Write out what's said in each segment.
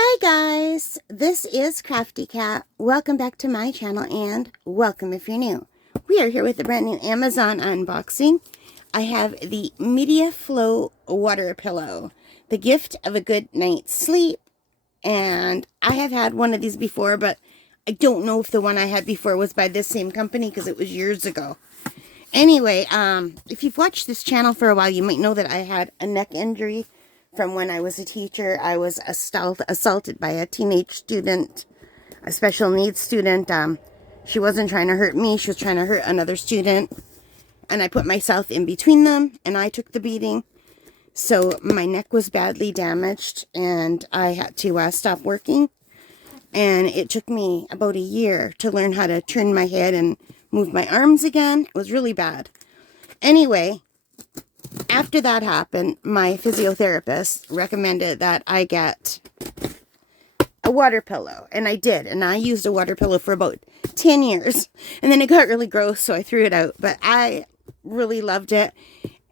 Hi guys, this is Crafty Cat. Welcome back to my channel and welcome if you're new. We are here with a brand new Amazon unboxing. I have the Mediflow water pillow, the gift of a good night's sleep. And I have had one of these before, but I don't know if the one I had before was by this same company because it was years ago. Anyway, if you've watched this channel for a while, you might know that I had a neck injury from when I was a teacher. I was assaulted by a teenage student, a special needs student. She wasn't trying to hurt me. She was trying to hurt another student. And I put myself in between them, and I took the beating. So my neck was badly damaged, and I had to stop working. And it took me about a year to learn how to turn my head and move my arms again. It was really bad. Anyway, after that happened, my physiotherapist recommended that I get a water pillow. And I did. And I used a water pillow for about 10 years. And then it got really gross, so I threw it out. But I really loved it.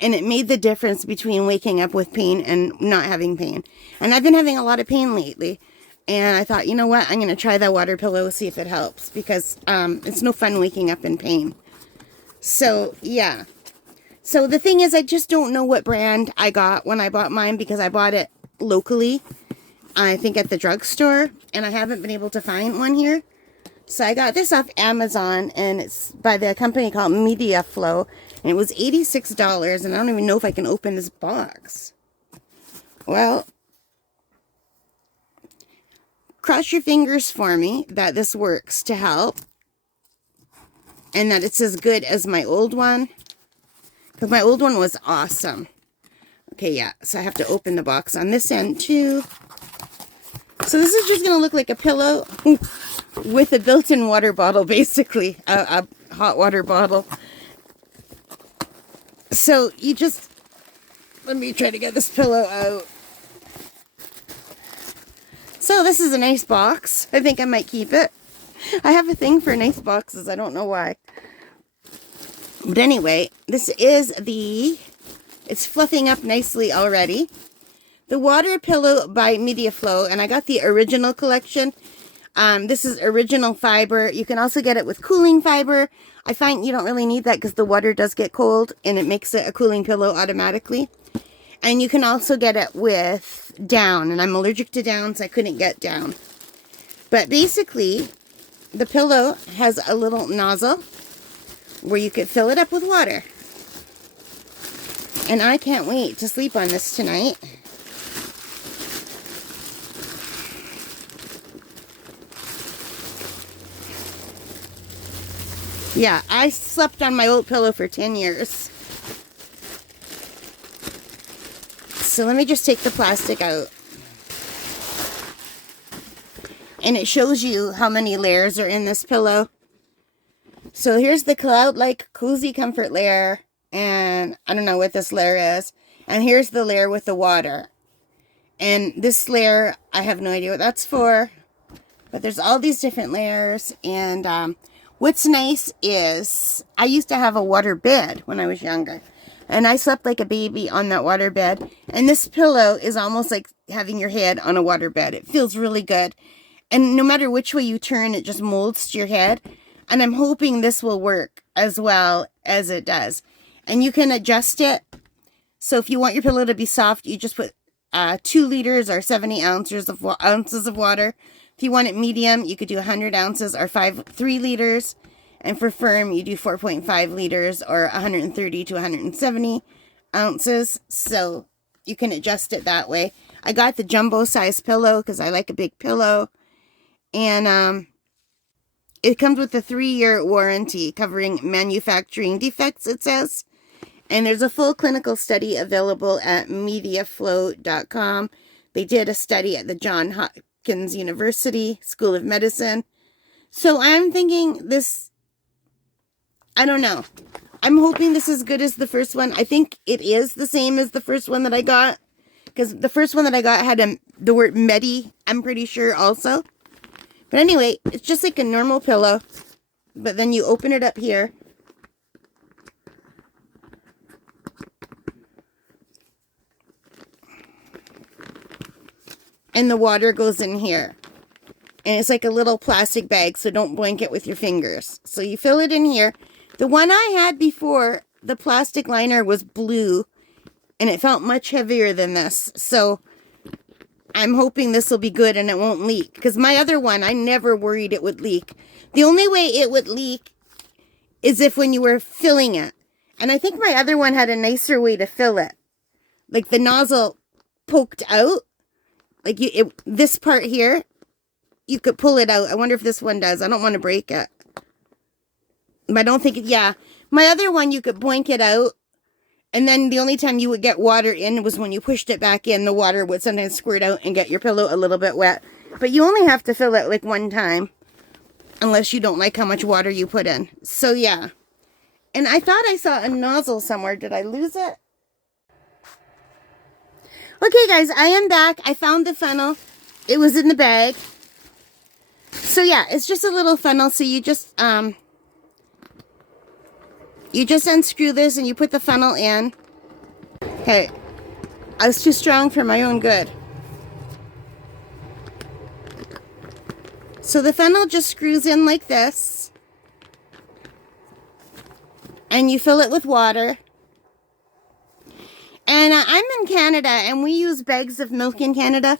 And it made the difference between waking up with pain and not having pain. And I've been having a lot of pain lately. And I thought, you know what? I'm going to try that water pillow, see if it helps. Because it's no fun waking up in pain. So, yeah. So the thing is, I just don't know what brand I got when I bought mine because I bought it locally, I think at the drugstore, and I haven't been able to find one here. So I got this off Amazon, and it's by the company called Mediflow, and it was $86, and I don't even know if I can open this box. Well, cross your fingers for me that this works to help, and that it's as good as my old one. Because my old one was awesome. Okay, yeah. So I have to open the box on this end, too. So this is just going to look like a pillow with a built-in water bottle, basically. A hot water bottle. So you just... Let me try to get this pillow out. So this is a nice box. I think I might keep it. I have a thing for nice boxes. I don't know why. But anyway, this is it's fluffing up nicely already. The water pillow by Mediflow, and I got the original collection. This is original fiber. You can also get it with cooling fiber. I find you don't really need that because the water does get cold and it makes it a cooling pillow automatically. And you can also get it with down, and I'm allergic to down, so I couldn't get down. But basically, the pillow has a little nozzle where you could fill it up with water. And I can't wait to sleep on this tonight. Yeah, I slept on my old pillow for 10 years. So let me just take the plastic out. And it shows you how many layers are in this pillow. So here's the cloud-like cozy comfort layer, and I don't know what this layer is. And here's the layer with the water. And this layer, I have no idea what that's for, but there's all these different layers. And what's nice is I used to have a water bed when I was younger, and I slept like a baby on that water bed. And this pillow is almost like having your head on a water bed. It feels really good. And no matter which way you turn, it just molds to your head. And I'm hoping this will work as well as it does. And you can adjust it. So if you want your pillow to be soft, you just put 2 liters or 70 ounces of water. If you want it medium, you could do 100 ounces or 3 liters. And for firm, you do 4.5 liters or 130 to 170 ounces. So you can adjust it that way. I got the jumbo size pillow because I like a big pillow. And it comes with a 3-year warranty covering manufacturing defects, it says. And there's a full clinical study available at Mediflow.com. They did a study at the Johns Hopkins University School of Medicine. So I'm thinking this, I don't know. I'm hoping this is as good as the first one. I think it is the same as the first one that I got. Because the first one that I got had the word Medi, I'm pretty sure, also. But anyway, it's just like a normal pillow, but then you open it up here, and the water goes in here. And it's like a little plastic bag, so don't boink it with your fingers. So you fill it in here. The one I had before, the plastic liner was blue, and it felt much heavier than this. So I'm hoping this will be good and it won't leak. Because my other one, I never worried it would leak. The only way it would leak is if when you were filling it. And I think my other one had a nicer way to fill it. Like the nozzle poked out. Like this part here, you could pull it out. I wonder if this one does. I don't want to break it. But I don't think yeah. My other one, you could boink it out. And then the only time you would get water in was when you pushed it back in. The water would sometimes squirt out and get your pillow a little bit wet. But you only have to fill it like one time. Unless you don't like how much water you put in. So yeah. And I thought I saw a nozzle somewhere. Did I lose it? Okay guys, I am back. I found the funnel. It was in the bag. So yeah, it's just a little funnel. So you just unscrew this and you put the funnel in. Okay, I was too strong for my own good. So the funnel just screws in like this. And you fill it with water. And I'm in Canada and we use bags of milk in Canada.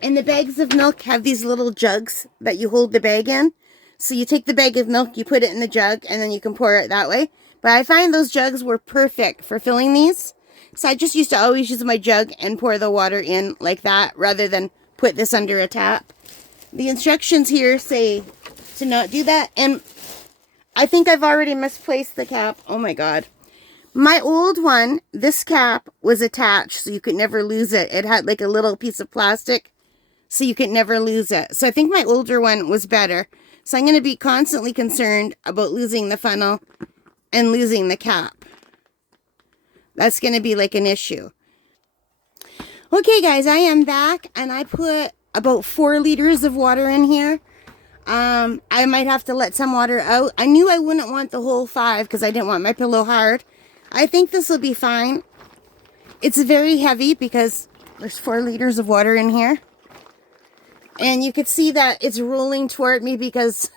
And the bags of milk have these little jugs that you hold the bag in. So you take the bag of milk, you put it in the jug, and then you can pour it that way. But I find those jugs were perfect for filling these. So I just used to always use my jug and pour the water in like that rather than put this under a tap. The instructions here say to not do that. And I think I've already misplaced the cap. Oh my God. My old one, this cap was attached so you could never lose it. It had like a little piece of plastic so you could never lose it. So I think my older one was better. So I'm going to be constantly concerned about losing the funnel and losing the cap. That's going to be like an issue. Okay guys, I am back and I put about 4 liters of water in here. I might have to let some water out. I knew I wouldn't want the whole 5 because I didn't want my pillow hard. I think this will be fine. It's very heavy because there's 4 liters of water in here. And you could see that it's rolling toward me because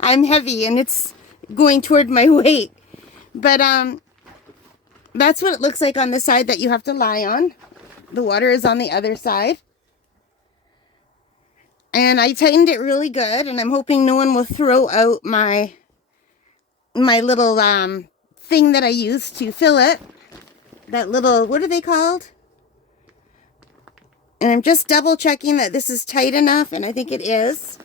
I'm heavy and it's going toward my weight. But that's what it looks like on the side that you have to lie on. The water is on the other side. And I tightened it really good, and I'm hoping no one will throw out my little thing that I use to fill it. That little, what are they called? And I'm just double checking that this is tight enough, and I think it is.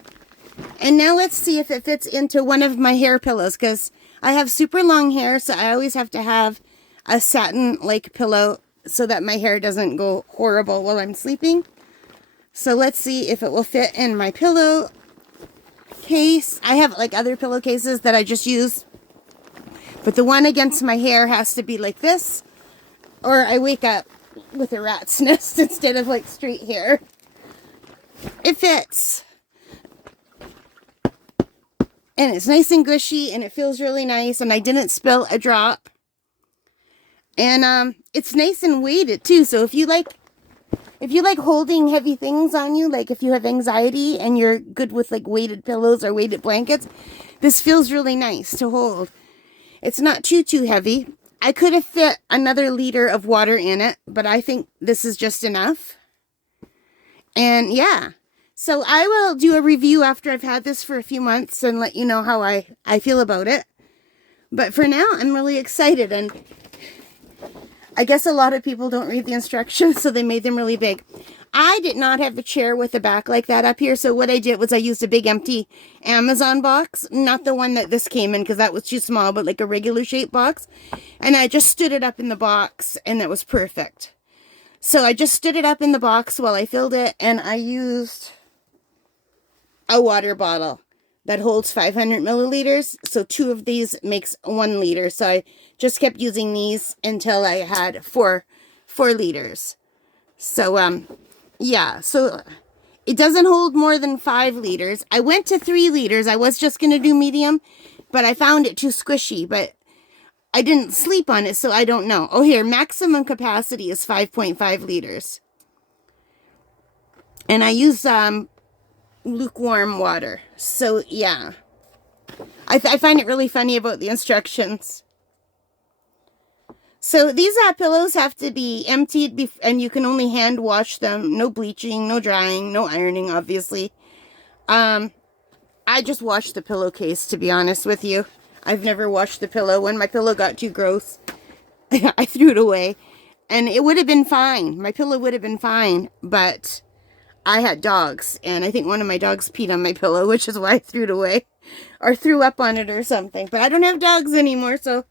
And now let's see if it fits into one of my hair pillows, because I have super long hair, so I always have to have a satin-like pillow so that my hair doesn't go horrible while I'm sleeping. So let's see if it will fit in my pillow case. I have like other pillowcases that I just use, but the one against my hair has to be like this, or I wake up with a rat's nest instead of like straight hair. It fits. And it's nice and gushy and it feels really nice, and I didn't spill a drop. And it's nice and weighted too, so if you like holding heavy things on you, like if you have anxiety and you're good with like weighted pillows or weighted blankets, this feels really nice to hold. It's not too heavy. I could have fit another liter of water in it, but I think this is just enough. And yeah, so I will do a review after I've had this for a few months and let you know how I feel about it. But for now, I'm really excited, and I guess a lot of people don't read the instructions, so they made them really big. I did not have the chair with the back like that up here, so what I did was I used a big empty Amazon box, not the one that this came in because that was too small, but like a regular shape box, and I just stood it up in the box, and it was perfect. So I just stood it up in the box while I filled it, and I used a water bottle that holds 500 milliliters. So 2 of these makes 1 liter. So I just kept using these until I had 4 liters. So, yeah, so it doesn't hold more than 5 liters. I went to 3 liters. I was just going to do medium, but I found it too squishy, but I didn't sleep on it, so I don't know. Oh, here, maximum capacity is 5.5 liters. And I use lukewarm water. So, yeah. I find it really funny about the instructions. So, these pillows have to be emptied, and you can only hand wash them. No bleaching, no drying, no ironing, obviously. I just washed the pillowcase, to be honest with you. I've never washed the pillow. When my pillow got too gross, I threw it away. And it would have been fine. My pillow would have been fine. But I had dogs. And I think one of my dogs peed on my pillow, which is why I threw it away. Or threw up on it or something. But I don't have dogs anymore, so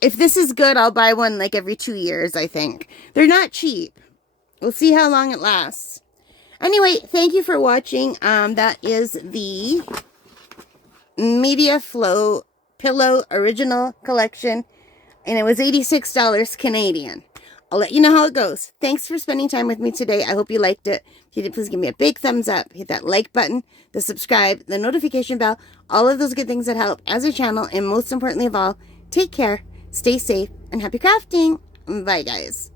if this is good, I'll buy one like every 2 years, I think. They're not cheap. We'll see how long it lasts. Anyway, thank you for watching. That is the Mediflow Pillow Original Collection. And it was $86 Canadian. I'll let you know how it goes. Thanks for spending time with me today. I hope you liked it. If you did, please give me a big thumbs up. Hit that like button, the subscribe, the notification bell. All of those good things that help as a channel. And most importantly of all, take care, stay safe, and happy crafting. Bye, guys.